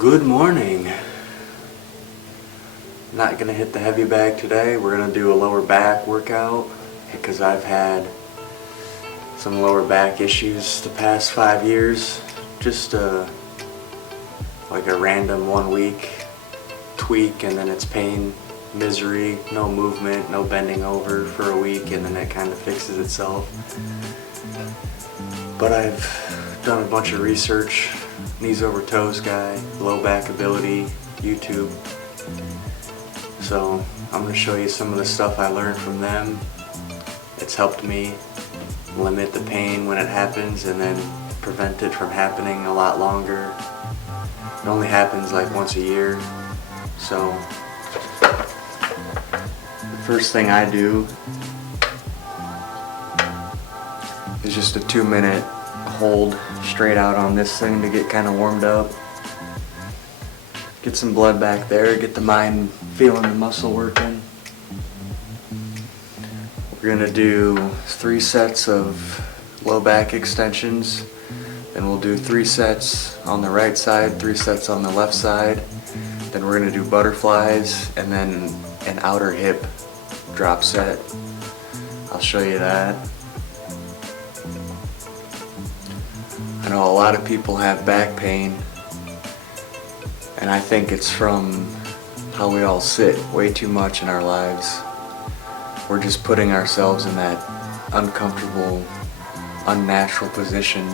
Good morning. Not gonna hit the heavy bag today. We're gonna do a lower back workout because I've had some lower back issues the past 5 years. Just like a random 1 week tweak and then it's pain, misery, no movement, no bending over for a week, and then it kind of fixes itself. But I've done a bunch of research, knees over toes guy, low back ability, YouTube. So I'm going to show you some of the stuff I learned from them. It's helped me limit the pain when it happens and then prevent it from happening a lot longer. It only happens like once a year. So the first thing I do is just a 2-minute hold straight out on this thing to get kind of warmed up. Get some blood back there, get the mind feeling the muscle working. We're going to do 3 sets of low back extensions. Then we'll do 3 sets on the right side, 3 sets on the left side. Then we're going to do butterflies and then an outer hip drop set. I'll show you that. I know a lot of people have back pain, and I think it's from how we all sit way too much in our lives. We're just putting ourselves in that uncomfortable, unnatural position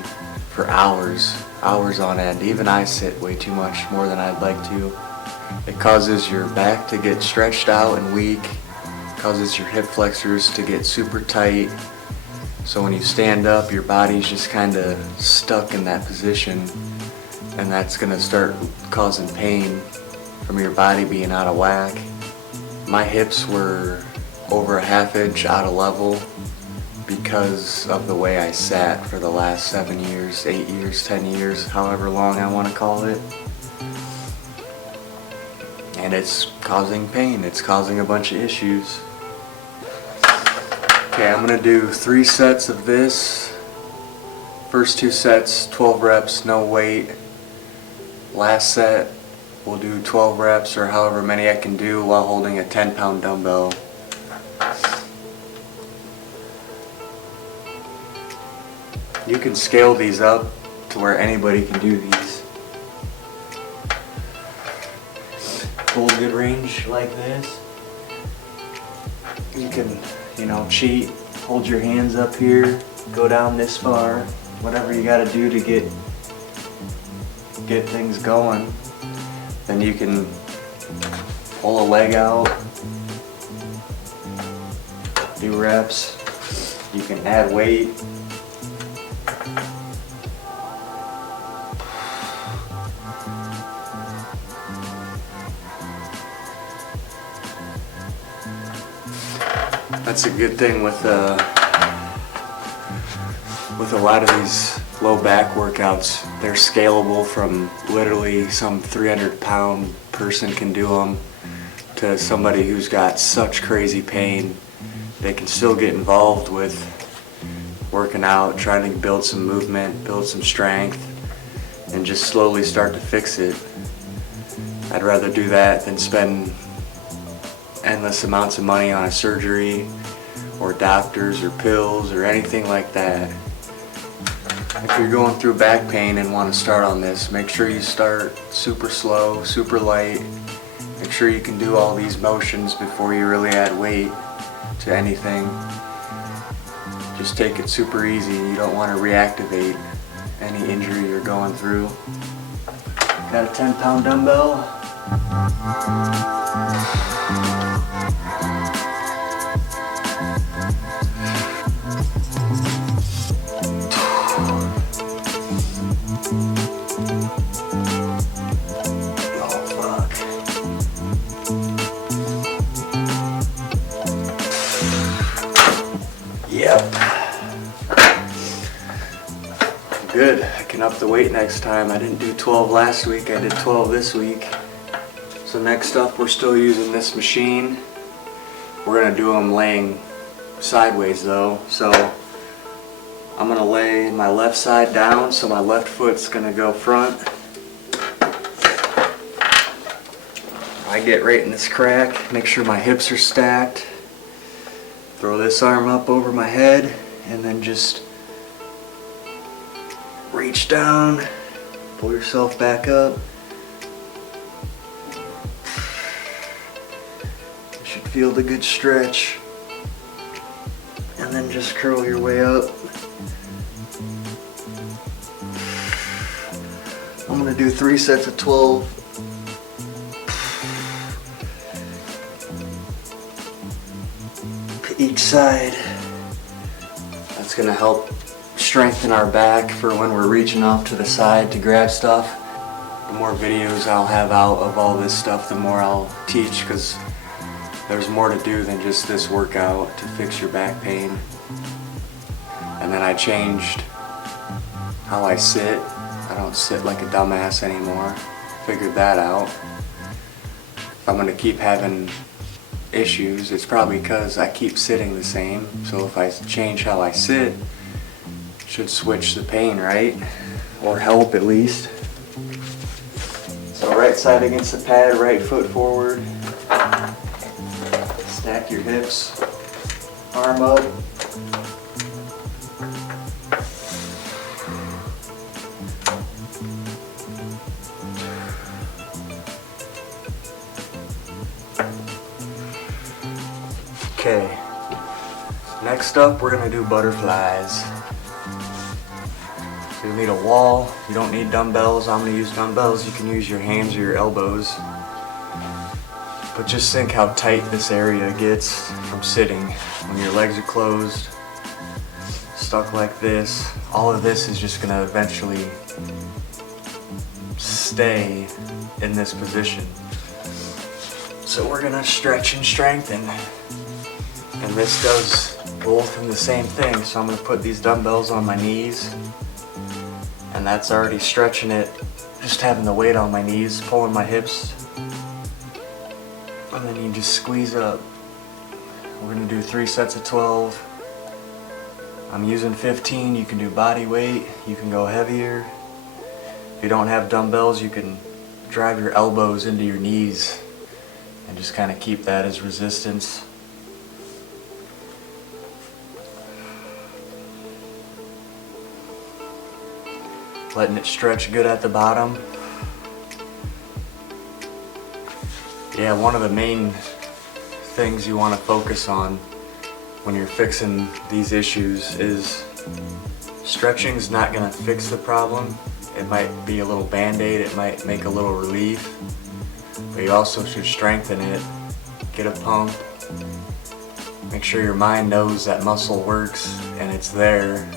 for hours on end. Even I sit way too much, more than I'd like to. It causes your back to get stretched out and weak, causes your hip flexors to get super tight. So when you stand up, your body's just kind of stuck in that position, and that's going to start causing pain from your body being out of whack. My hips were over a ½ inch out of level because of the way I sat for the last 7 years, 8 years, 10 years, however long I want to call it. And it's causing pain, it's causing a bunch of issues. Okay, I'm going to do 3 sets of this. First 2 sets, 12 reps, no weight. Last set, we'll do 12 reps or however many I can do while holding a 10-pound dumbbell. You can scale these up to where anybody can do these. Hold good range like this. You can, cheat, hold your hands up here, go down this far, whatever you gotta do to get things going. Then you can pull a leg out, do reps, you can add weight. That's a good thing with a lot of these low back workouts. They're scalable from literally some 300-pound person can do them to somebody who's got such crazy pain. They can still get involved with working out, trying to build some movement, build some strength, and just slowly start to fix it. I'd rather do that than spend endless amounts of money on a surgery or doctors or pills or anything like that. If you're going through back pain and want to start on this, make sure you start super slow, super light. Make sure you can do all these motions before you really add weight to anything. Just take it super easy. You don't want to reactivate any injury you're going through. Got a 10-pound dumbbell. Yep. Good. I can up the weight next time. I didn't do 12 last week, I did 12 this week. So next up, we're still using this machine. We're going to do them laying sideways though. So I'm going to lay my left side down, so my left foot's going to go front. I get right in this crack, make sure my hips are stacked. Throw this arm up over my head and then just reach down, pull yourself back up. You should feel the good stretch. And then just curl your way up. I'm gonna do 3 sets of 12. Each side. That's gonna help strengthen our back for when we're reaching off to the side to grab stuff. The more videos I'll have out of all this stuff, the more I'll teach, because there's more to do than just this workout to fix your back pain. And then I changed how I sit. I don't sit like a dumbass anymore. Figured that out. If I'm gonna keep having issues, it's probably because I keep sitting the same. So if I change how I sit, it should switch the pain, right? Or help at least. So right side against the pad, right foot forward. Stack your hips, arm up. Okay, next up we're gonna do butterflies. So you'll need a wall, you don't need dumbbells. I'm gonna use dumbbells, you can use your hands or your elbows. But just think how tight this area gets from sitting. When your legs are closed, stuck like this, all of this is just gonna eventually stay in this position. So we're gonna stretch and strengthen. And this does both in the same thing. So I'm gonna put these dumbbells on my knees, and that's already stretching it. Just having the weight on my knees, pulling my hips. And then you just squeeze up. We're gonna do 3 sets of 12. I'm using 15, you can do body weight, you can go heavier. If you don't have dumbbells, you can drive your elbows into your knees and just kind of keep that as resistance. Letting it stretch good at the bottom. Yeah, one of the main things you want to focus on when you're fixing these issues is stretching's not going to fix the problem. It might be a little band-aid, it might make a little relief, but you also should strengthen it, get a pump, make sure your mind knows that muscle works and it's there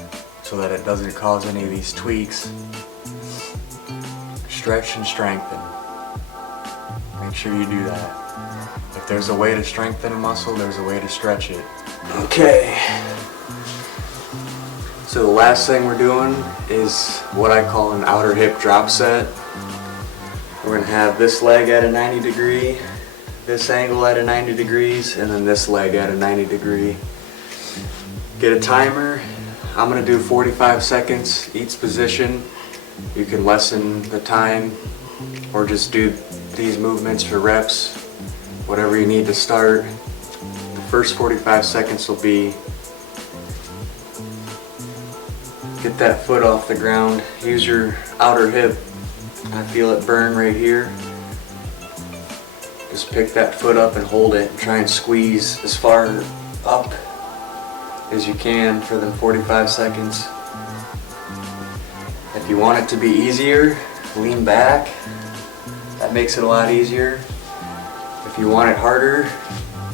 so that it doesn't cause any of these tweaks. Stretch and strengthen. Make sure you do that. If there's a way to strengthen a muscle, there's a way to stretch it. Okay. So the last thing we're doing is what I call an outer hip drop set. We're gonna have this leg at a 90 degree, this angle at a 90 degrees, and then this leg at a 90 degree. Get a timer. I'm gonna do 45 seconds each position. You can lessen the time or just do these movements for reps, whatever you need to start. The first 45 seconds will be get that foot off the ground, use your outer hip. I feel it burn right here. Just pick that foot up and hold it and try and squeeze as far up as you can for the 45 seconds. If you want it to be easier, lean back. That makes it a lot easier. If you want it harder,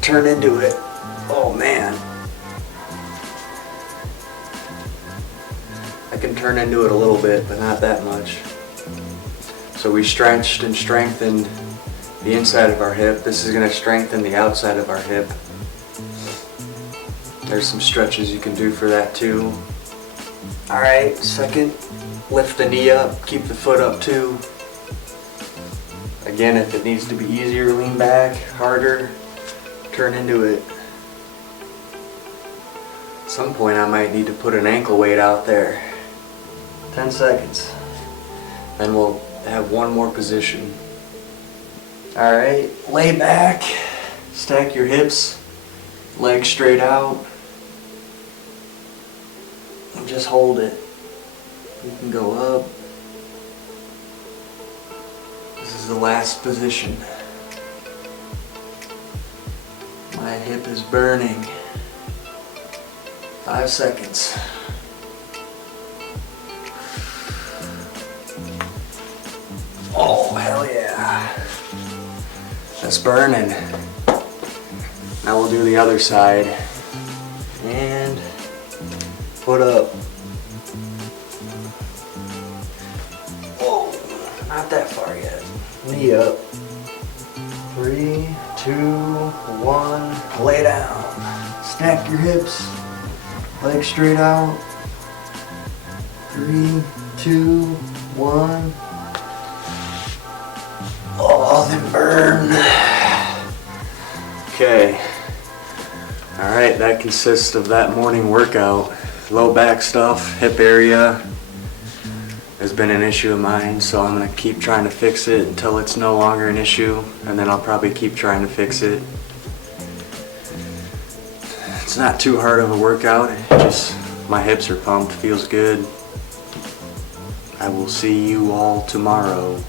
turn into it. Oh man. I can turn into it a little bit, but not that much. So we stretched and strengthened the inside of our hip. This is going to strengthen the outside of our hip. There's some stretches you can do for that too. Alright, second, lift the knee up, keep the foot up too. Again, if it needs to be easier, lean back, harder, turn into it. At some point I might need to put an ankle weight out there. 10 seconds. Then we'll have one more position. All right, lay back, stack your hips, legs straight out, and just hold it. You can go up. This is the last position. My hip is burning. 5 seconds. Oh, hell yeah. That's burning. Now we'll do the other side. And put up. Oh, not that far yet. Knee up. 3, 2, 1. Lay down. Stack your hips. Legs straight out. 3, 2, 1. Oh, then burn. Okay. Alright, that consists of that morning workout. Low back stuff, hip area has been an issue of mine, so I'm going to keep trying to fix it until it's no longer an issue, and then I'll probably keep trying to fix it. It's not too hard of a workout, just my hips are pumped, feels good. I will see you all tomorrow.